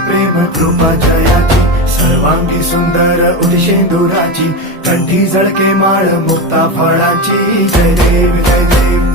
प्रेम कृपा जयाची सर्वांगी सुंदर उदिशेंदुराची कंठी झळके माळ मुक्ता फळाची जय देव जय देव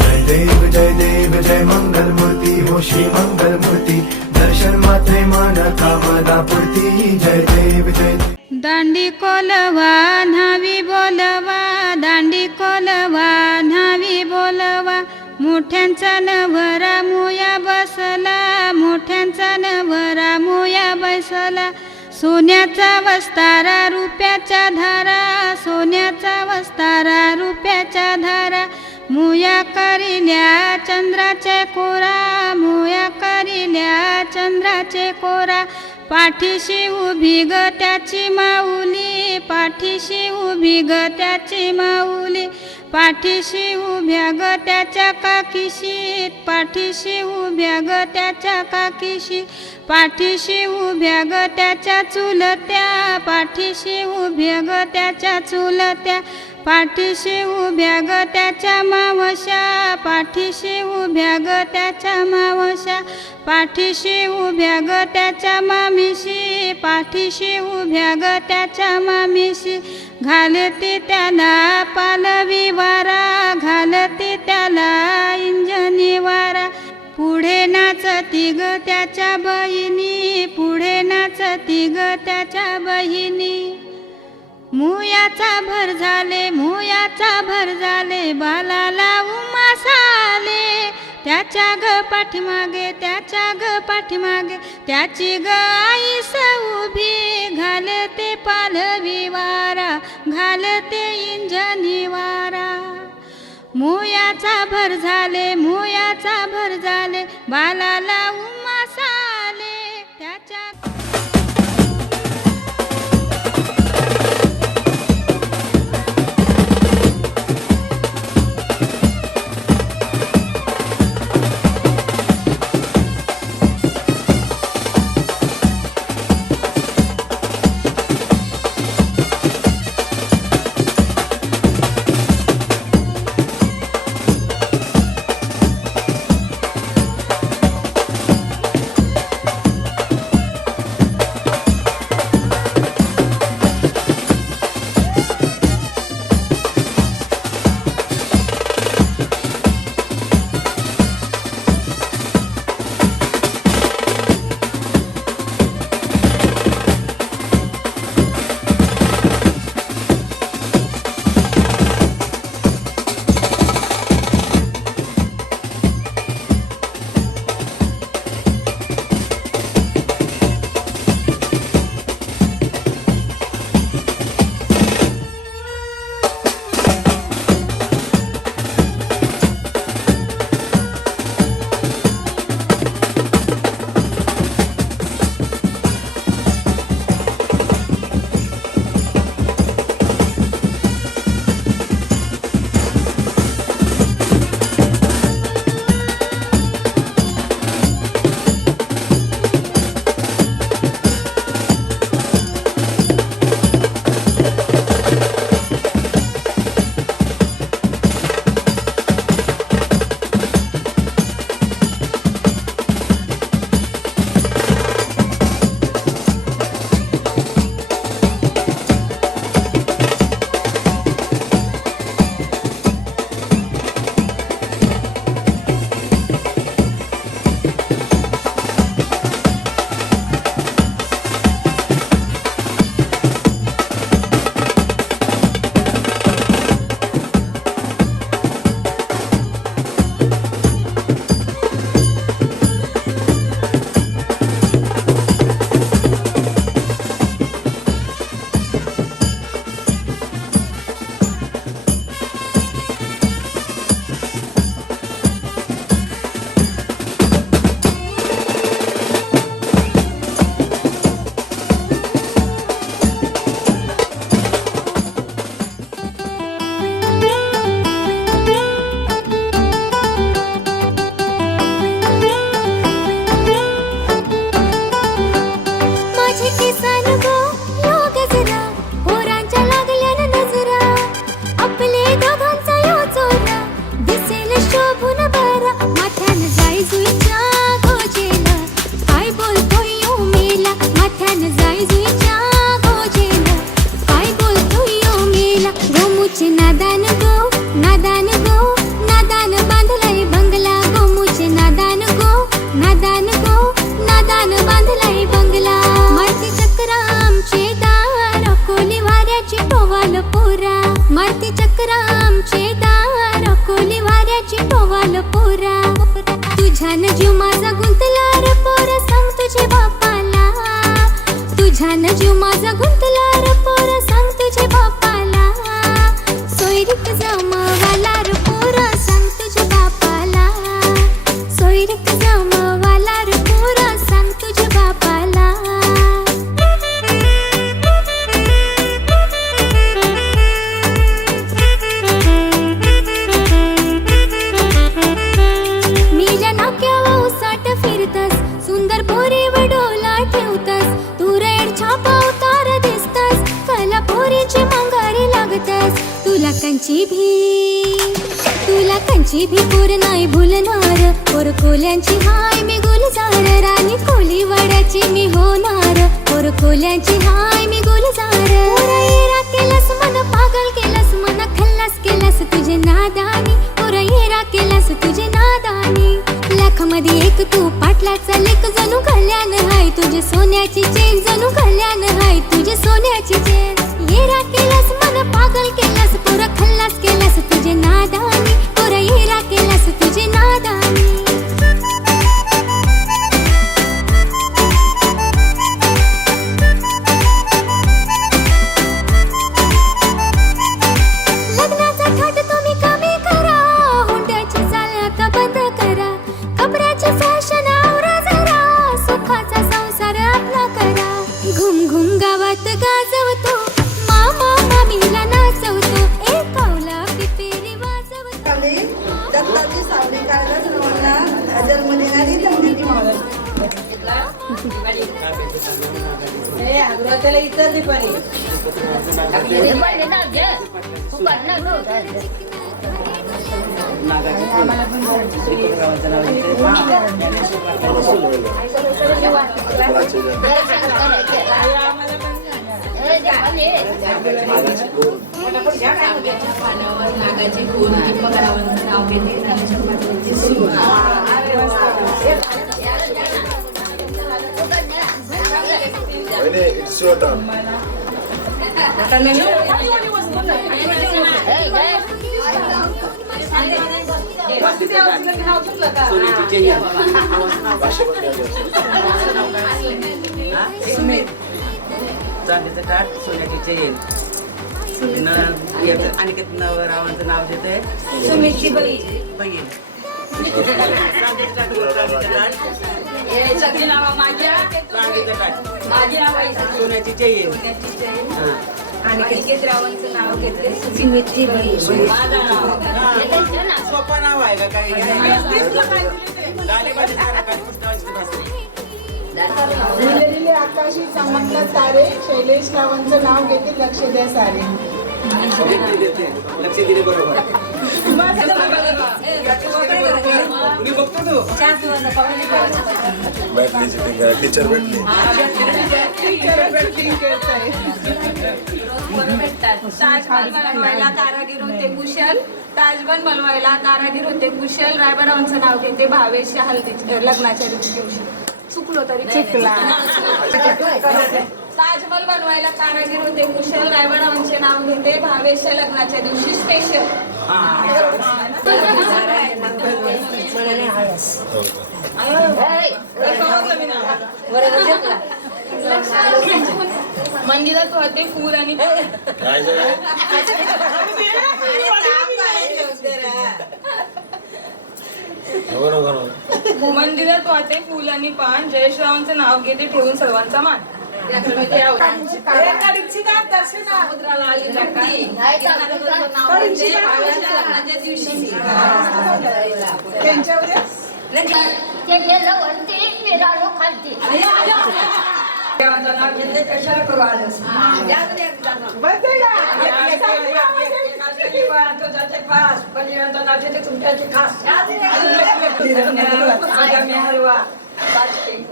जय देव जय देव जय मंगल मूर्ती हो श्री मंगल मूर्ती दर्शन मात्रे मन कामना पूर्ती जय देव जय देव दांडी कोलवा न्हावी बोलवा दांडी कोलवा न्हावी बोलवा मोठ्यांचा नवरा मुया बसला मोठ्यांचा नवरा मुया बसला सोन्याचा वस्तारा रुपयाच्या धारा सोन्याचा वस्तारा रुपयाच्या धारा मुया करिल्या चंद्राचे कोरा मुया करिल्या चंद्राचे कोरा पाठीशी उभी ग त्याची माऊली पाठीशी उभी ग त्याची माऊली पाठीशी उभ्या ग त्याच्या काकीशीत पाठीशी उभ्या ग त्याच्या काकीशी पाठीशी उभ्या ग त्याच्या चुलत्या पाठीशी उभ्या ग त्याच्या चुलत्या पाठीशी उभ्या ग त्याच्या मावश्या पाठीशी उभ्या ग त्याच्या मावश्या पाठीशी उभ्या ग त्याच्या मामीशी पाठीशी उभ्या ग त्याच्या मामीशी घालते त्याला पालवी वारा घालते त्याला इंजनी वारा पुढे नाचती ग त्याच्या बहिणी पुढे नाचती ग त्याच्या बहिणी मुयाचा भर झाले बालाला उमास आले त्याच्या ग पाठीमागे त्याच्या ग पाठीमागे त्याची ग आईस उभी घालते पालवी वारा घालते इंजनी वारा मुयाचा भर झाले बालाला उमास आले त्याच्या जीव माझा गुंतला र पोरा सांग तुझे बापाला सोयरीक जमवाला र पोरा सांग तुझे बापाला सोयरीक जमवाला र पोरा सांग तुझे बापाला मीच्या नाक्यावर उसाट फिरतस सुंदर पोरी वडोला ठेवतस तू रेड छापा उतार दिसतस कला पोरीची मंगारी लागतस तुला कंची भी पोर नाही भुलणार पोर कोल्यांची हाय मी गुलजार राणी कोली वड्याची मी होणार पोर कोल्यांची हाय मी गुलजार पोरा येरा केलस मन पागल केलस मन खल्लास केलस तुझे नादानी पोरा येरा केलस तुझे नादानी लाख मध्ये एक तू पाटलाचा लेक जणू कल्याण हाय तुझे सोन्याची चेन जणू कल्याण हाय तुझे सोन्याची चेन येरा केलस मन पागल केलस पोरा खल्लास केलस तुझे नादानी पोरा येरा केलस तुझे नादानी लग्नाचा थाट तुम्ही कमी करा हुंड्याची चाल आता बंद करा कपड्याची फॅशन आवरा जरा सुखाचा संसार आपला करा घुम घुम गावात गाजवतो मामा मामीला नाचवतो एक पावला पिपेरी वाजवतो काली दत्ताची सावली काढला सर्वांना जन्म देणारी धन्यती महाराज त्याला इतर दीपारी It's your turn. चांदीचं ताट सोन्याची चेन अनिकेत रावांचं नाव देते सुमितची बहीण चांदीचं ताट सोन्याची चेन अनिकेत रावांचं नाव घेतले सुमितची बहीण सोपं नाव आहे का काही झिललेले आकाशी चमकला तारे शैलेश रावांचं नाव घेते लक्ष द्या सारे लक्ष दिले बरोबर मी बघतो तू टीचर भेटली ताजमहल बनवायला कारागीर होते कुशल ताजमहल बनवायला कारागीर होते कुशल रायबारावांचं नाव घेते भावेश हल्दी लग्नाच्या दिवशी चुकलो तरी चुकला ताजमहल बनवायला कारागीर होते कुशल रायबारावांचे नाव घेते भावेश लग्नाच्या दिवशी स्पेशल मंदिरात होते फूल आणि मंदिरात वाहते फुल आणि पान जयश्रावांचं नाव घेते ठेवून सर्वांचा मान नाव घेते कशाला करू आलंस तुमच्याची खास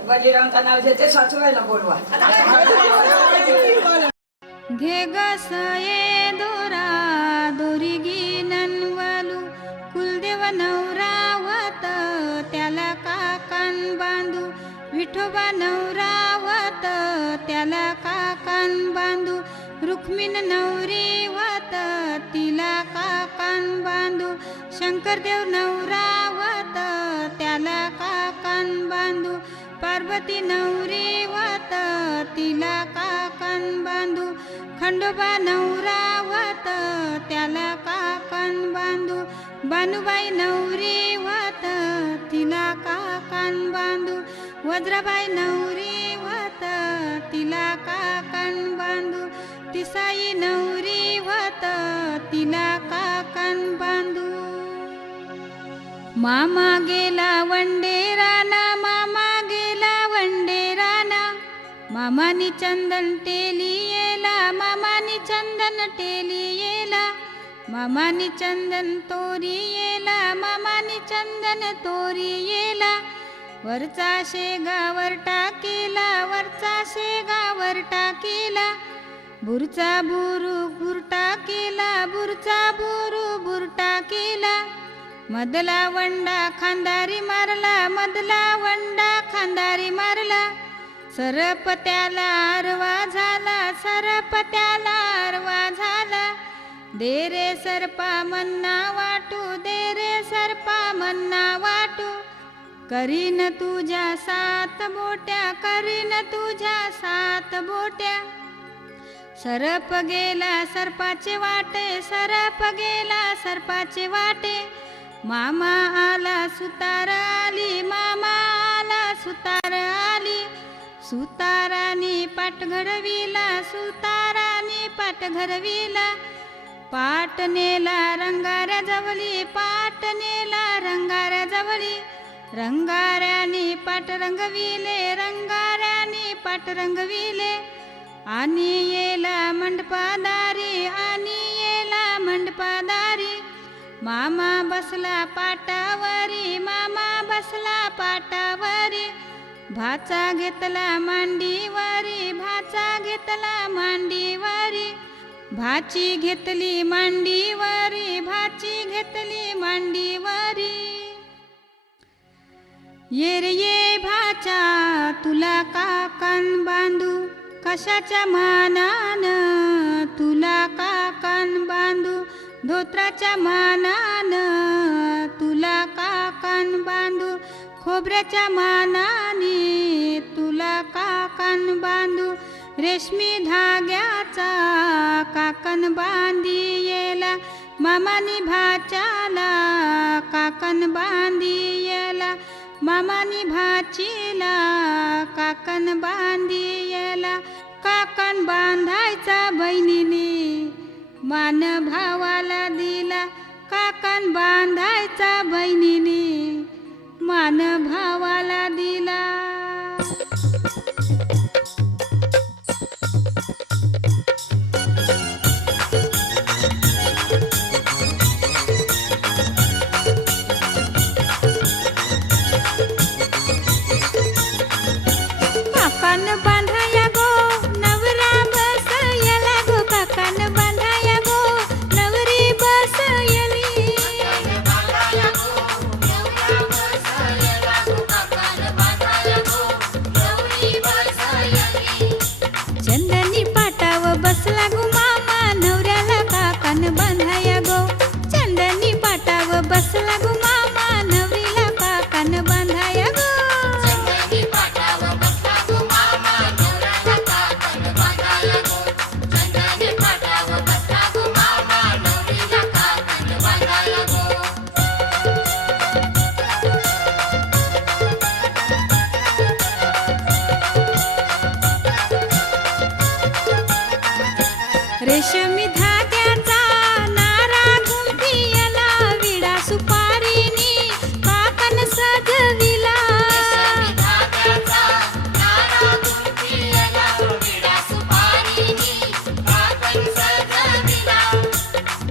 बलिरामचं नाव घेते सासूबाईला बोलवा घे गसये दोरा दोरी गिननवलू कुलदेव नवरावत त्याला काकान बांधू विठोबा नवरावत त्याला काकान बांधू रुक्मिण नवरीवत तिला काकान बांधू शंकरदेव नवरावत त्याला काकान बांधू पार्वती नवरी व्हत तिला काकण बांधू, खंडोबा नवरा व्हत त्याला काकण बांधू, बानुबाई नवरी व्हत तिला काकण बांधू, वज्राबाई नवरी व्हत तिला काकण बांधू, तिसाई नवरी व्हत तिला काकण बांधू. मामा गेला वंडेराना, मामा गेला वंडेराना, मामानी चंदन टेली येला, मामानी चंदन टेली येला, मामानी चंदन तोरी येला, मामानी चंदन तोरी येला, वरचा शेगावर टाकेला, वरचा शेगावर टाकेला, बुरचा बुरु बुरटा केला, बुरचा बुरु बुरटा केला, मधला वंडा खांदारी मारला, मधला वंडा खांदारी मारला, सरप त्याला आरवा झाला, सरप त्याला आरवा झाला, दे रे सरपा मन्ना वाटू, दे रे सरपा मन्ना वाटू, करीन तुझ्या सात बोट्या, करीन तुझ्या सात बोट्या, सरप गेला सर्पाचे वाटे, सरप गेला सर्पाचे वाटे, मामा आला सुतार आली, मामा आला सुतार आली, सुतारानी पाट घडविला, सुतारानी पाट घडविला, पाट नेला रंगाऱ्या जवळी, पाट नेला रंगाऱ्या जवळी, रंगाऱ्यानी पाट रंगविले, रंगाऱ्यानी पाट रंगविले, आणि येला मंडपादारी, आणि येला मंडपादारी, मामा बसला पाटावरी, मामा बसला पाटावरी, भाचा घेतला मांडीवरी, भाचा घेतला मांडीवरी, भाची घेतली मांडीवरी, भाची घेतली मांडीवरी, ये रे ये भाचा तुला काकण बांधू, कशाच्या मानान तुला काकण बांधू, धोत्राच्या मानान तुला काकण बांधू, खोबऱ्याच्या मानाने तुला काकण बांधू, रेशमी धाग्याचा काकण बांधी येला, मामानी भाच्याला काकण बांधी येला, मामानी भाचीला काकण बांधी येला, काकण बांधायचा बहिणीने मान भावाला दिला, काकण बांधायचा बहिणीने मान भावाला दिला. काकण बांधाया गो नवरा बसयला गो, काकण बांधाया गो नवरी बसयली, चंदनी पाटाव बसला गो मामा नवऱ्याला काकण बांधाया गो, चंदनी पाटाव बसला गो मामा नवरीला काकण बांधाया गो. रेशमी धाग्याचा नारा गुंफियला, विडा सुपारीनी काकण सजविला,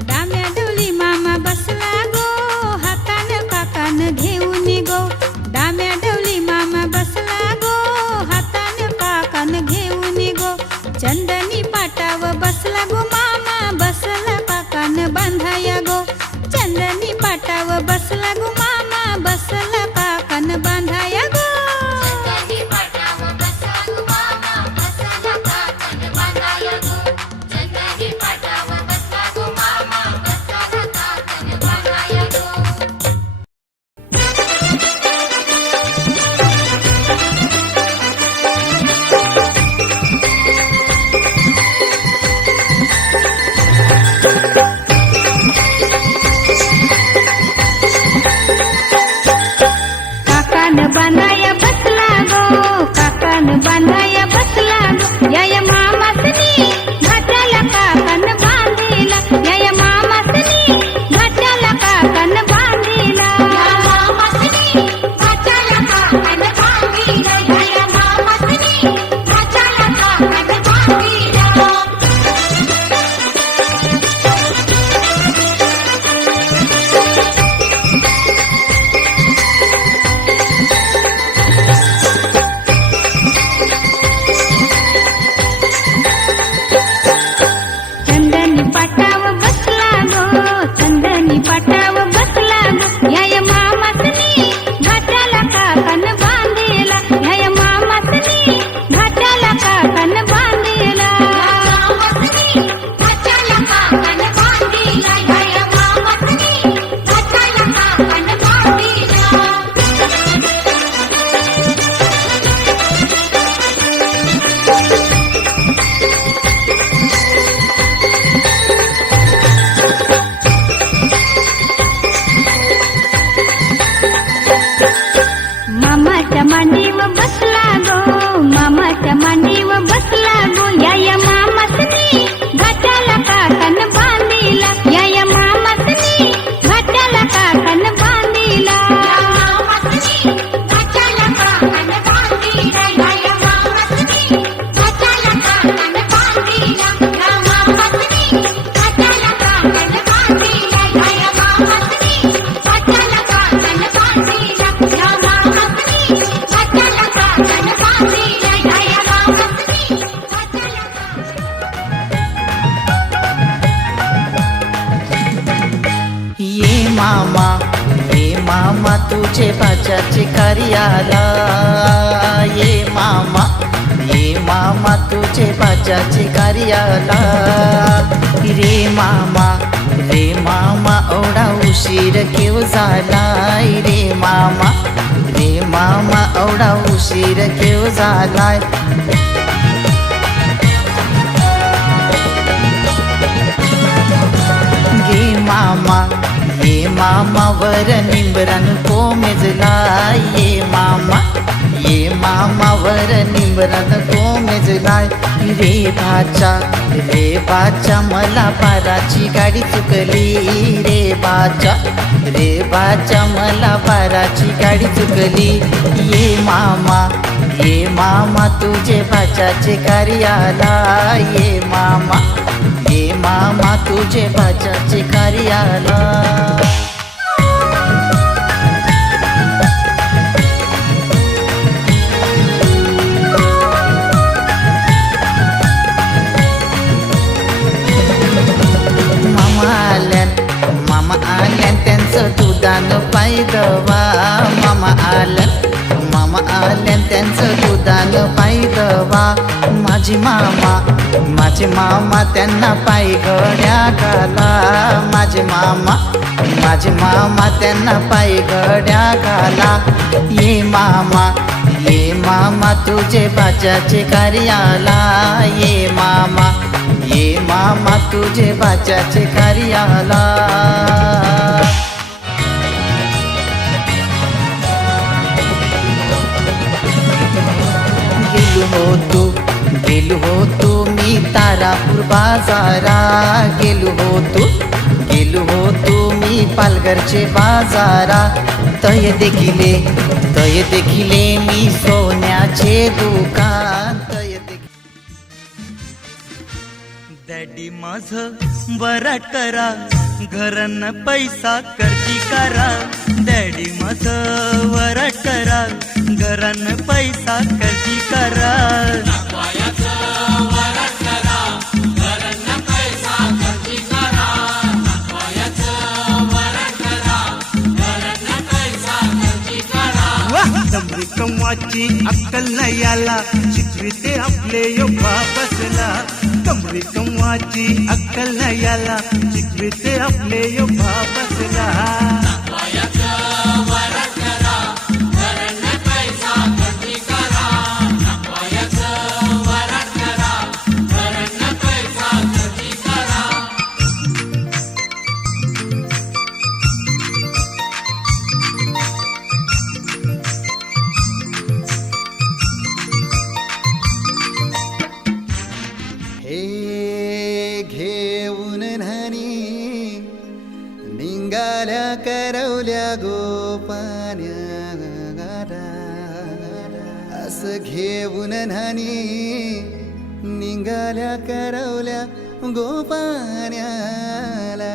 डाम्या डोली मामा बसला गो, हातान काकण घेऊन गो, डाम्या डोली मामा बसला गो, हातान काकण घेऊन गो, चंदनी पाटाव बसला गो मामा, बसला काकण बांधाया गो, चंदनी पाटाव बसला गो मामा, बसला काकण बांधाया गो. भाच्याचे कार्याला ये मामा तुझे भाच्याचे कार्याला रे मामा एवढा उशीर केव झालाय रे मामा एवढा उशीर केव झालाय ये मामा वर निंबरान कोमेजला ये मामा वर निंबरान कोमेजला रे बाचा मला पाराची गाडी चुकली रे बाचा मला पाराची गाडी चुकली ये मामा तुझे भाच्याचे कार्याला ये मामा तुझे भाच्याचे कार्याला मामा आल्यान त्यांचं दुधानं पायदवा मामा आल्यान त्यांचं दुधानं पायदवा माझे मामा त्यांना पाय घड्या घाला माझे मामा त्यांना पाय घड्या घाला ये मामा तुझे भाच्याचे कार्याला ये मामा तुझे भाच्याचे कार्याला गेलो हो मी तारापूर बाजारा गेलो हो मी पालघरचे बाजारा तय देखिले मी सोन्याचे दुकान डॅडी माझ वराट करा घरन पैसा करती करा डॅडी माझ वराट करा घरन पैसा करती करा दमरी कमवाची अक्कल नाही याला शिकविते आपले यो बापसला दमरी कमवाची अक्कल नाही याला शिकविते आपले यो बापसला करवल्या गोपान्या असं घेऊन न्हाणी निघाल्या करवल्या गोपान्याला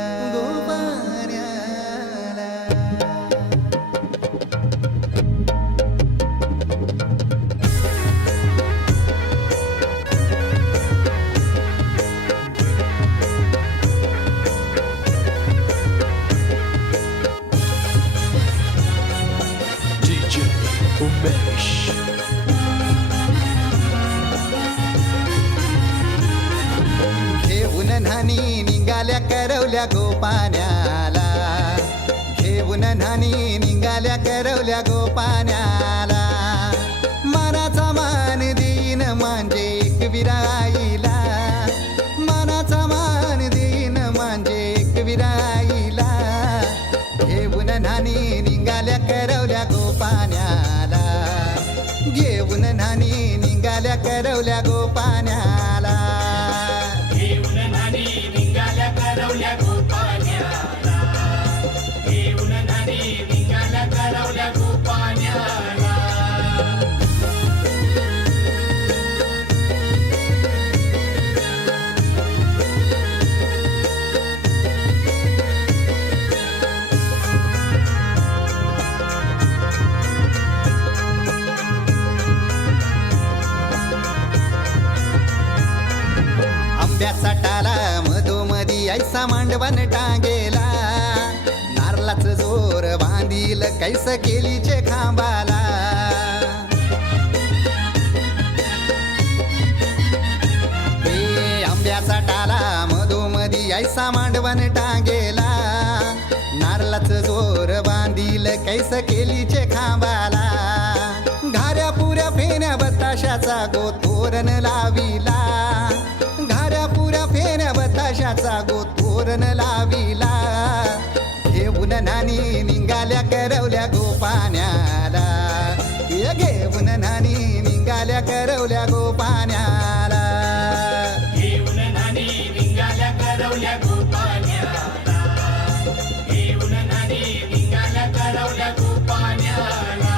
घेऊन न्हाणी निघाल्या करवल्या गोपान्याला घेऊन न्हाणी निघाल्या करवल्या गोपान्याला मनाचा मान देईन म्हणजे एक विराईला मनाचा मान देईन म्हणजे एक विराईला घेऊन न्हाणी निघाल्या करवल्या गोपान्याला घेऊन न्हाणी निघाल्या करवल्या गोपान्याला घेऊन न्हाणी निघाल्या करवल्या गोपान्याला घेऊन न्हाणी निघाल्या करवल्या गोपान्याला आंब्याचा टाला मधोमधी ऐसा मांडवण टांगेला नारळाचं जोर बांधील बांधील कैस केलीचे खांबाला आंब्याचा टाला मधोमधी ऐसा मांडवण टांगेला नारळाचं जोर बांधील कैस केलीचे खांबाला घाऱ्या पुऱ्या फेण्या बताशाचा गोतोरण लाविला घाऱ्या पुऱ्या फेण्या बताशाचा गोतोरण लाविला घेऊन नानी निघाल्या करवल्या गोपाण्याला घेऊन नानी निघाल्या करवल्या गोपाण्याला घेऊन नानी निघाल्या करवल्या गोपाण्याला घेऊन नानी निघाल्या करवल्या गोपाण्याला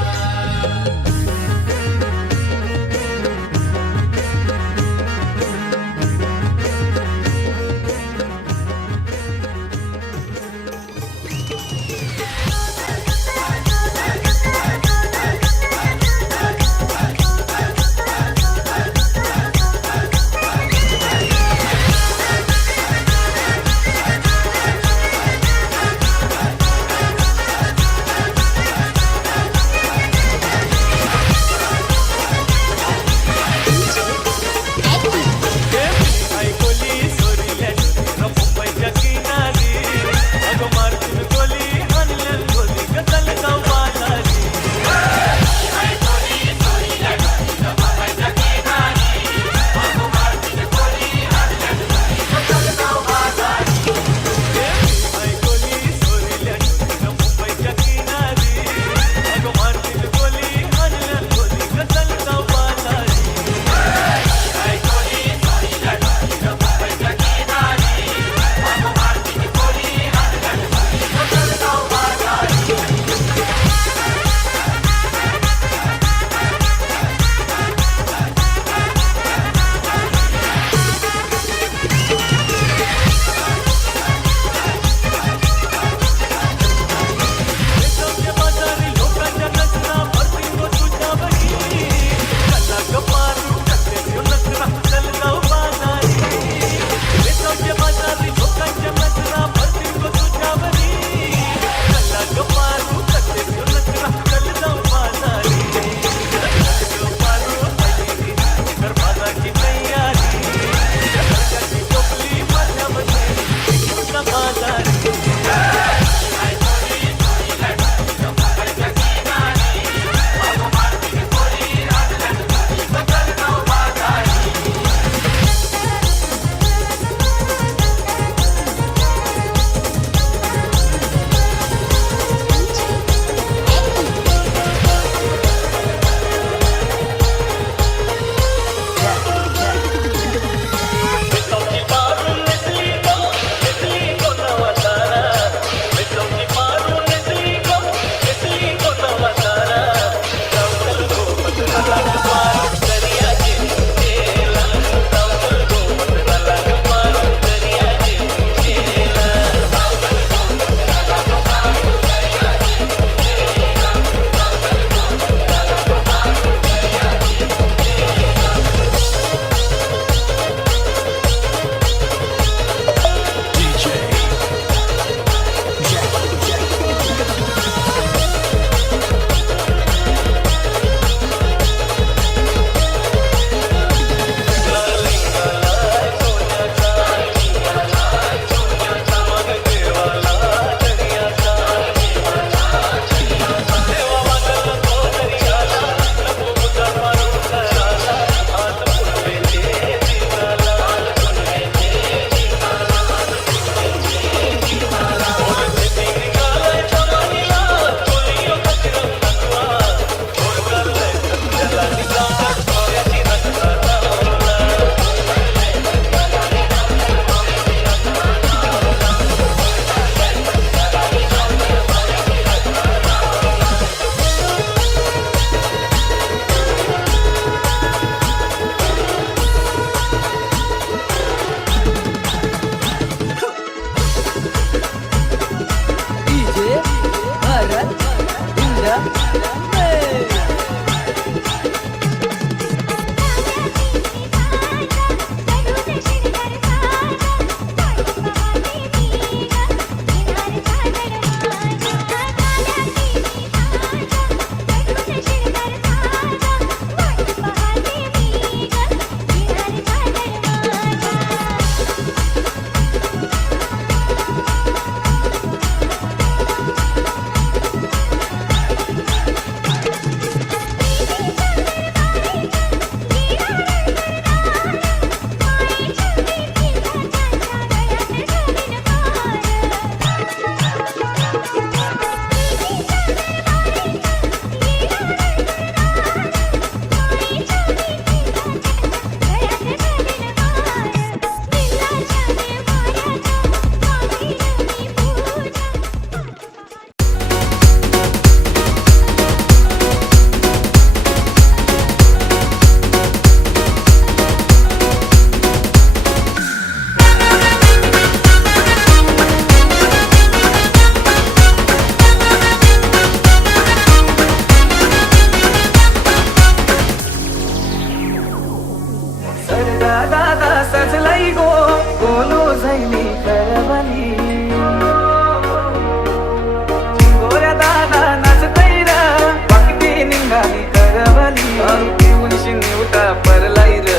परलाई र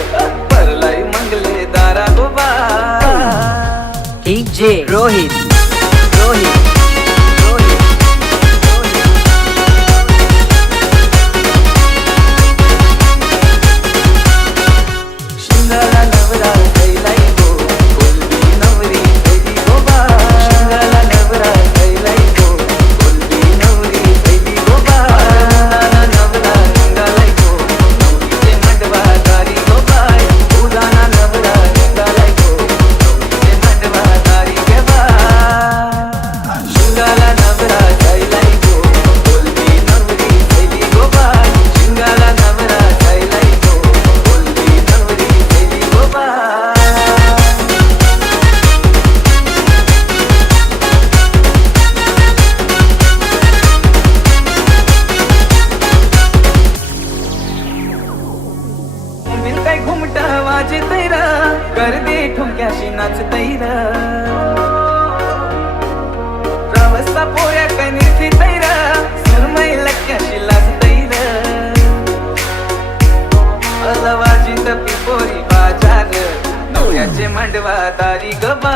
परलाई मंगले दारा गोबा DJ रोहित रोहित शिंगाला नवरा कैलाई गो बोलबी नवरी कैली गोबा शिंगाला नवरा कैलाई गो बोलबी नवरी कैली गोबा नवरा रंगालाई गो नवरीचे मांडवा दारी गोबा उदाना नवरा रंगालाई गो नवरीचे मांडवा दारी गोबा शिंगाला नवरा कैलाई गो बोलबी नवरी कैली गोबा शिंगाला नवरा कैलाई गो बोलबी नवरी कैली गोबा मिलताय घुमटा वाजे तैरा कर दे ठुमक्याशी नाच तैरा प्रवासा पोऱ्या कनिर्थी तैरा सुरमई लक्क्याशी लाज तैरा अलवाजी तपी पोरी बाजार नवऱ्याचे मांडवा दारी गबा